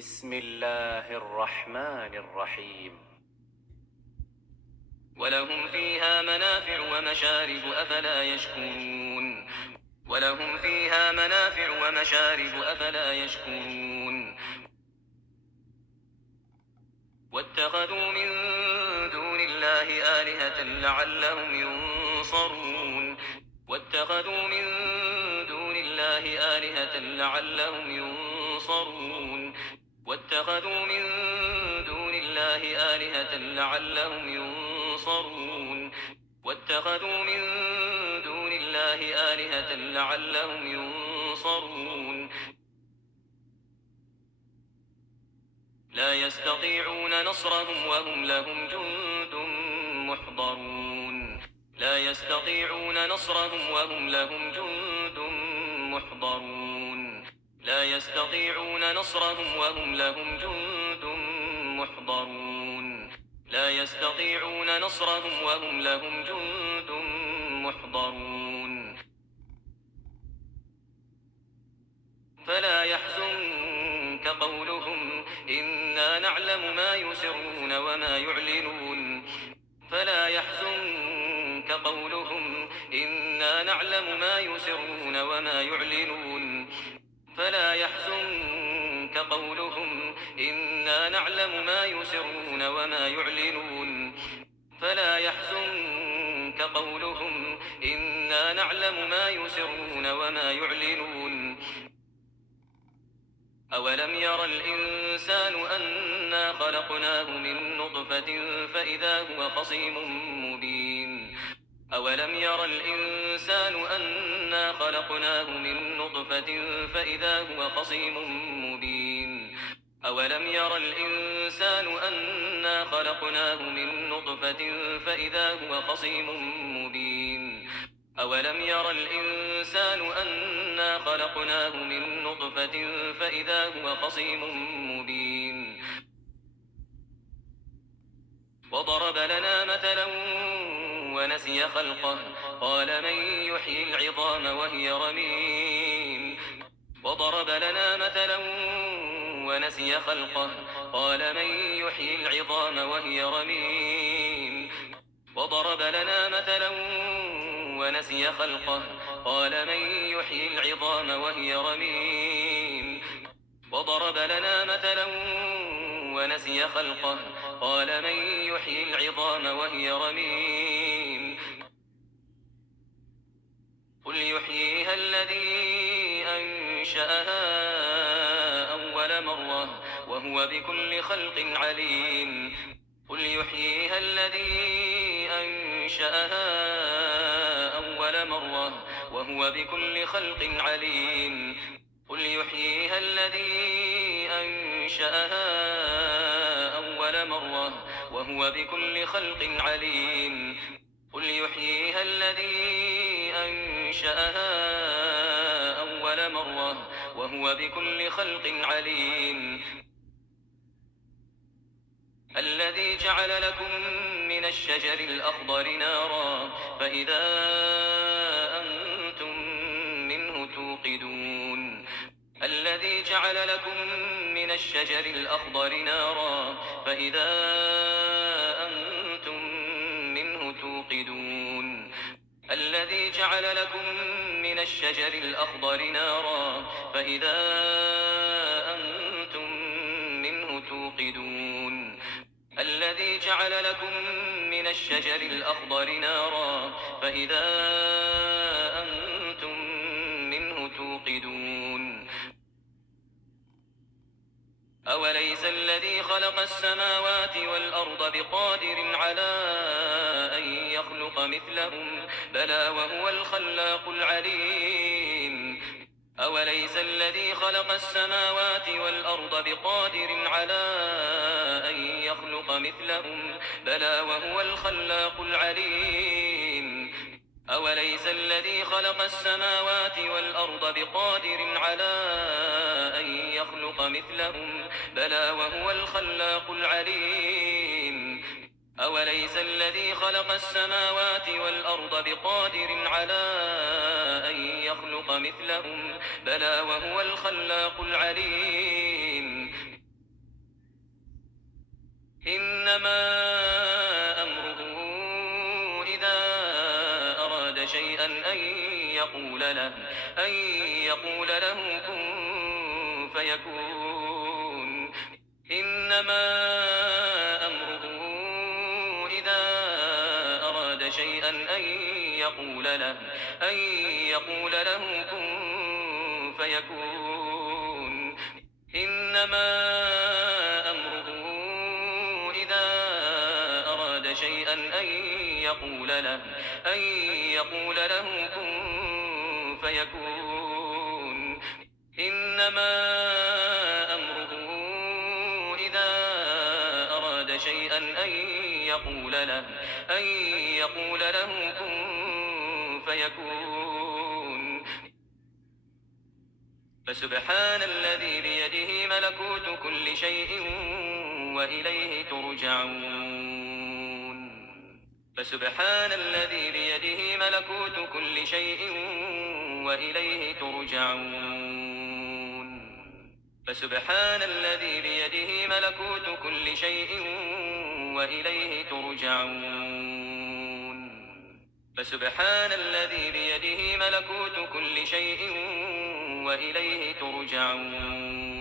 بسم الله الرحمن الرحيم. ولهم فيها منافع ومشارب أفلا يشكرون ولهم فيها منافع ومشارب أفلا يشكرون واتخذوا من دون الله آلهة لعلهم ينصرون واتخذوا من دون الله آلهة لعلهم ينصرون واتخذوا من دون الله آلهة لعلهم ينصرون واتخذوا من دون الله آلهة لعلهم ينصرون لا يستطيعون نصرهم وهم لهم جند محضرون لا يستطيعون نصرهم وهم لهم جند محضرون لا يستطيعون نصرهم وهم لهم جند محضرون لا يستطيعون نصرهم وهم لهم جند محضرون فلا يحزنك قولهم إنا نعلم ما يسرون وما يعلنون فلا يحزنك قولهم إنا نعلم ما يسرون وما يعلنون فلا يحزنك قولهم إنا نعلم ما يسرون وما يعلنون فلا يحزنك قولهم إنا نعلم ما يسرون وما يعلنون أولم ير الإنسان أنا خلقناه من نطفة فإذا هو خصيم مبين أولم ير الإنسان أنا خلقناه من نطفة فإذا هو خصيم مبين أولم ير الإنسان أنا خلقناه من نطفة فإذا هو خصيم مبين أولم ير الإنسان أنا خلقناه من نطفة فإذا هو خصيم مبين وضرب لنا مثلا ونسي خلقه قال من يحيي العظام وهي رميم وضرب لنا مثلا ونسي خلقه قال من يحيي العظام وهي رميم وضرب لنا مثلا ونسي خلقه قال من يحيي العظام وهي رميم وضرب لنا مثلا ونسي خلقه قال من يحيي العظام وهي رميم قل يحييها الذي أنشأها أول مرة وهو بكل خلق عليم قل يحييها الذي أنشأها أول مرة وهو بكل خلق عليم قل يحييها الذي أنشأها أول مرة وهو بكل خلق عليم قل يحييها الذي أنشأها أول مرة وهو بكل خلق عليم الذي جعل لكم من الشجر الأخضر نارا فإذا أنتم منه توقدون الذي جعل لكم من الشجر الأخضر نارا فإذا أنتم منه توقدون الذي جعل لكم من الشجر الأخضر نارا فإذا أنتم منه توقدون الذي جعل لكم من الشجر الأخضر نارا فإذا أنتم منه توقدون أوليس الذي خلق السماوات والأرض بقادر على أن يخلق مثلهم بلى وهو الخلاق العليم أوليس الذي خلق السماوات والأرض بقادر على أن يخلق مثلهم بلى وهو الخلاق العليم أوليس الذي خلق السماوات والأرض بقادر على أن يخلق مثلهم بلى وهو الخلاق العليم أوليس الذي خلق السماوات والأرض بقادر على أن يخلق مثلهم بلى وهو الخلاق العليم إنما أمره إذا أراد شيئا أن يقول له كن فيكون. إنما أمره إذا أراد شيئا أن يقول له كن فيكون. إنما أمره إذا أراد شيئا أن يقول له كن فيكون. إنما أمره إذا أراد شيئا أن يقول له كن فيكون. فسبحان الذي بيده ملكوت كل شيء وإليه ترجعون. فسبحان الذي بيده ملكوت كل شيء وإليه ترجعون. فسبحان الذي بيده ملكوت كل شيء وإليه ترجعون. فسبحان الذي بيده ملكوت كل شيء وإليه ترجعون.